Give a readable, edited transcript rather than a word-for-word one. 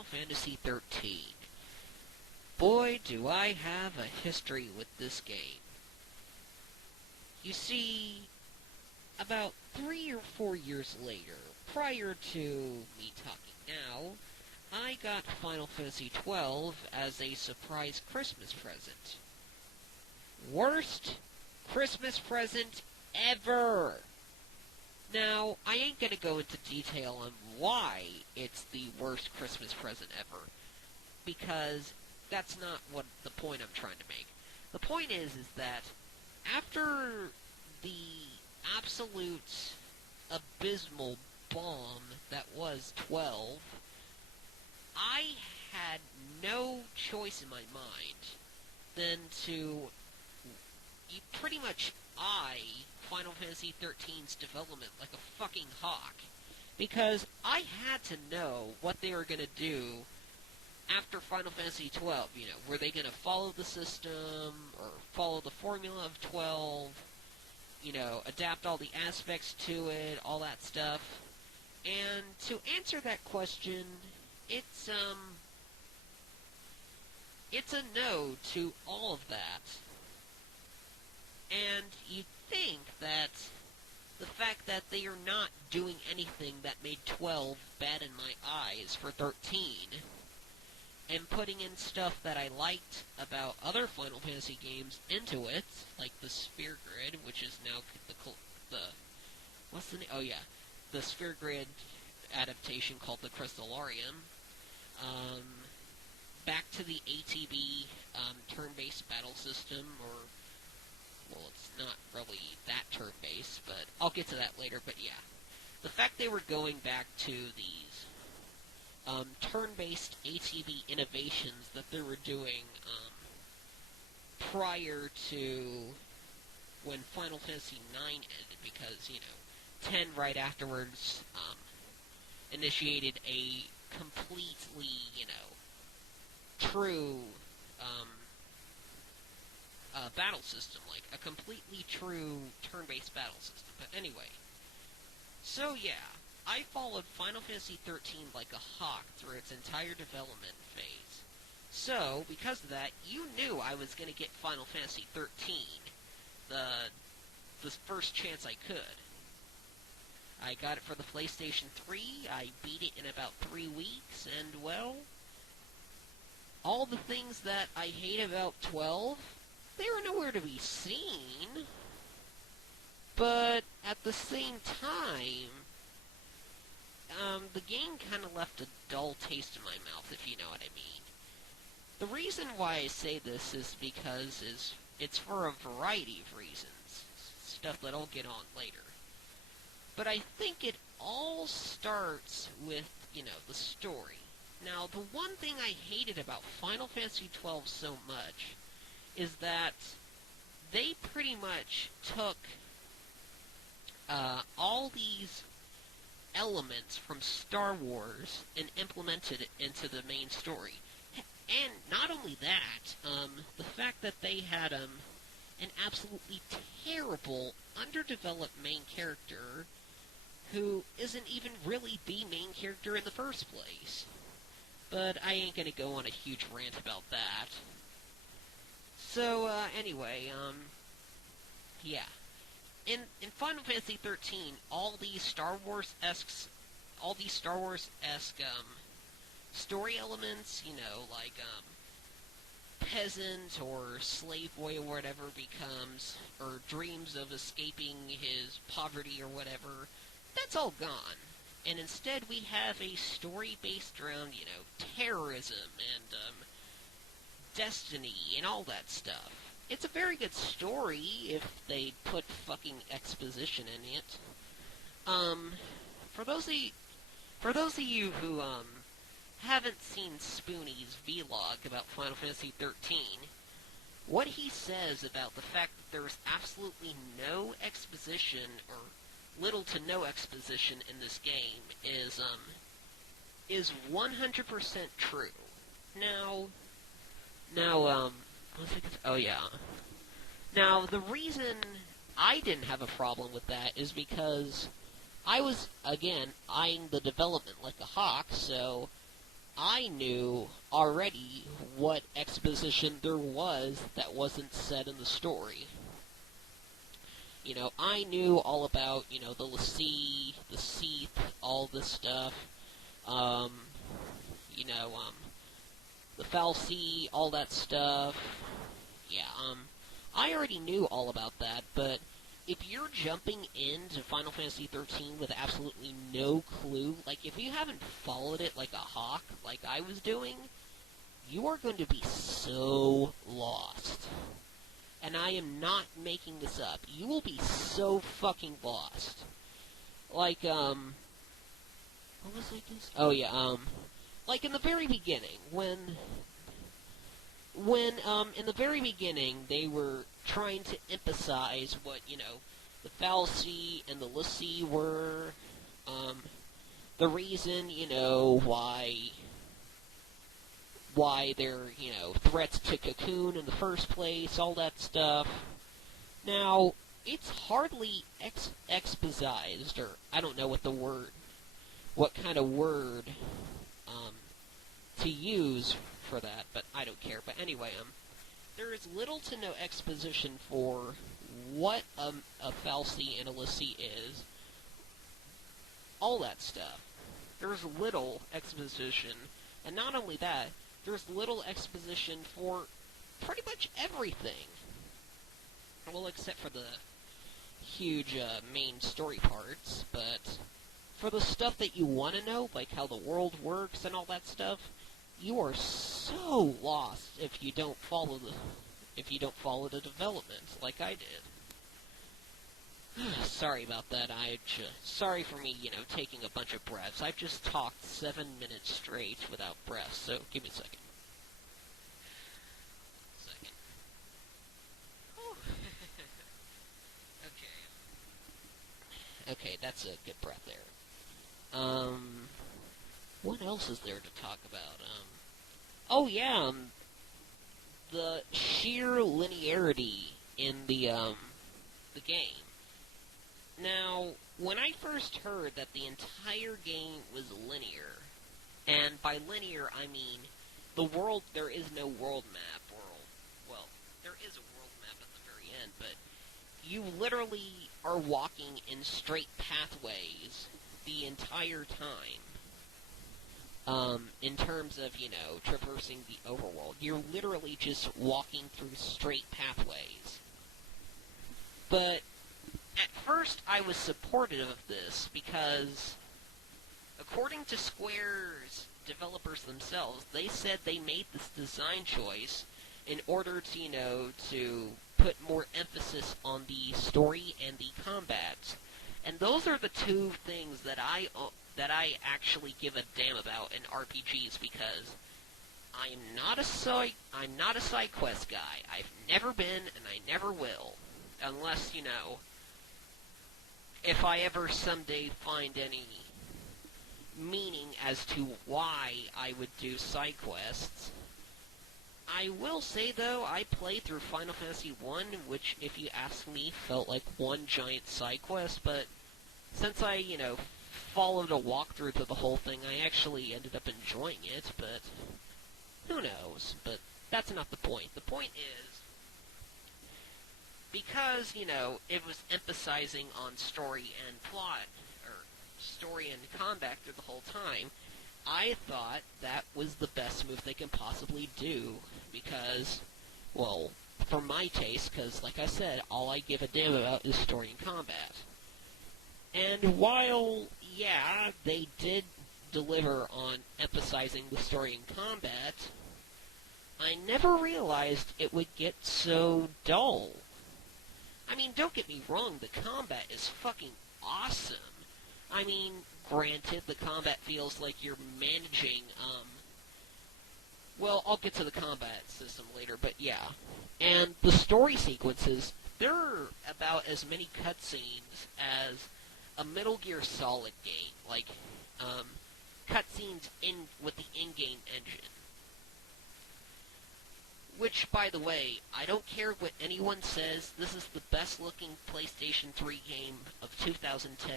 Final Fantasy XIII. Boy, do I have a history with this game. You see, about 3 or 4 years later, prior to me talking now, I got Final Fantasy XII as a surprise Christmas present. Worst Christmas present ever! Now, I ain't gonna go into detail on why it's the worst Christmas present ever, because that's not what the point I'm trying to make. The point is that after the absolute abysmal bomb that was 12, I had no choice in my mind than to pretty much eye Final Fantasy XIII's development like a fucking hawk, because I had to know what they were going to do after Final Fantasy XII. Were they going to follow the system, or follow the formula of 12, adapt all the aspects to it, all that stuff. And to answer that question, it's a no to all of that. And you'd think that the fact that they are not doing anything that made 12 bad in my eyes for 13, and putting in stuff that I liked about other Final Fantasy games into it, like the Sphere Grid, which is now the Sphere Grid adaptation called the Crystallarium, back to the ATB turn-based battle system, well, it's not really that turn-based, but I'll get to that later, but yeah. The fact they were going back to these turn-based ATB innovations that they were doing prior to when Final Fantasy IX ended, because, 10 right afterwards initiated a completely, true battle system, like a completely true turn-based battle system. But anyway, so yeah, I followed Final Fantasy XIII like a hawk through its entire development phase. So, because of that, you knew I was going to get Final Fantasy XIII the first chance I could. I got it for the PlayStation 3, I beat it in about 3 weeks, and well, all the things that I hate about 12, they were nowhere to be seen. But at the same time, the game kind of left a dull taste in my mouth, if you know what I mean. The reason why I say this is because it's for a variety of reasons, stuff that I'll get on later. But I think it all starts with, the story. Now, the one thing I hated about Final Fantasy XII so much is that they pretty much took all these elements from Star Wars and implemented it into the main story. And not only that, the fact that they had an absolutely terrible, underdeveloped main character who isn't even really the main character in the first place. But I ain't gonna go on a huge rant about that. So, anyway, yeah. In Final Fantasy XIII, all these Star Wars-esque story elements, like, peasant or slave boy or whatever becomes, or dreams of escaping his poverty or whatever, that's all gone. And instead we have a story based around, terrorism and, destiny and all that stuff. It's a very good story if they put fucking exposition in it. For those of you who, haven't seen Spoonie's vlog about Final Fantasy XIII, what he says about the fact that there is absolutely no exposition, or little to no exposition in this game, is 100% true. Now, Now, the reason I didn't have a problem with that is because I was, again, eyeing the development like a hawk, so I knew already what exposition there was that wasn't said in the story. I knew all about, the l'Cie, the Seath, all this stuff. Um, you know, um, the fal'Cie, all that stuff. Yeah, I already knew all about that, but if you're jumping into Final Fantasy 13 with absolutely no clue, like if you haven't followed it like a hawk, like I was doing, you are going to be so lost. And I am not making this up. You will be so fucking lost. Like, what was I just? Oh yeah, like in the very beginning, in the very beginning they were trying to emphasize what the fal'Cie and the l'Cie were, the reason why they're threats to Cocoon in the first place, all that stuff. Now it's hardly exposized, or I don't know what kind of word um, to use for that, but I don't care. But anyway, there is little to no exposition for what a fal'Cie and a l'Cie is. All that stuff. There's little exposition, and not only that, there's little exposition for pretty much everything. Well, except for the huge main story parts, but for the stuff that you want to know, like how the world works and all that stuff, you are so lost if you don't follow the development like I did. Sorry about that. Sorry for me, taking a bunch of breaths. I've just talked 7 minutes straight without breath, so give me a second. Okay. Okay, that's a good breath there. What else is there to talk about? Oh yeah, the sheer linearity in the game. Now, when I first heard that the entire game was linear, and by linear I mean there is no world map, well, there is a world map at the very end, but you literally are walking in straight pathways the entire time. In terms of, traversing the overworld. You're literally just walking through straight pathways. But at first I was supportive of this because, according to Square's developers themselves, they said they made this design choice in order to put more emphasis on the story and the combat. And those are the two things that I actually give a damn about in RPGs, because I'm not a side quest guy. I've never been, and I never will, unless if I ever someday find any meaning as to why I would do side quests. I will say, though, I played through Final Fantasy 1, which, if you ask me, felt like one giant side quest, but since I, followed a walkthrough to the whole thing, I actually ended up enjoying it, but who knows? But that's not the point. The point is, because, it was emphasizing on story and plot, or story and combat through the whole time, I thought that was the best move they can possibly do, because, well, for my taste, because, like I said, all I give a damn about is story and combat. And while, yeah, they did deliver on emphasizing the story and combat, I never realized it would get so dull. I mean, don't get me wrong, the combat is fucking awesome. I mean, granted, the combat feels like you're managing, well, I'll get to the combat system later, but yeah. And the story sequences, there are about as many cutscenes as a Metal Gear Solid game, like, cutscenes with the in-game engine. Which, by the way, I don't care what anyone says, this is the best-looking PlayStation 3 game of 2010,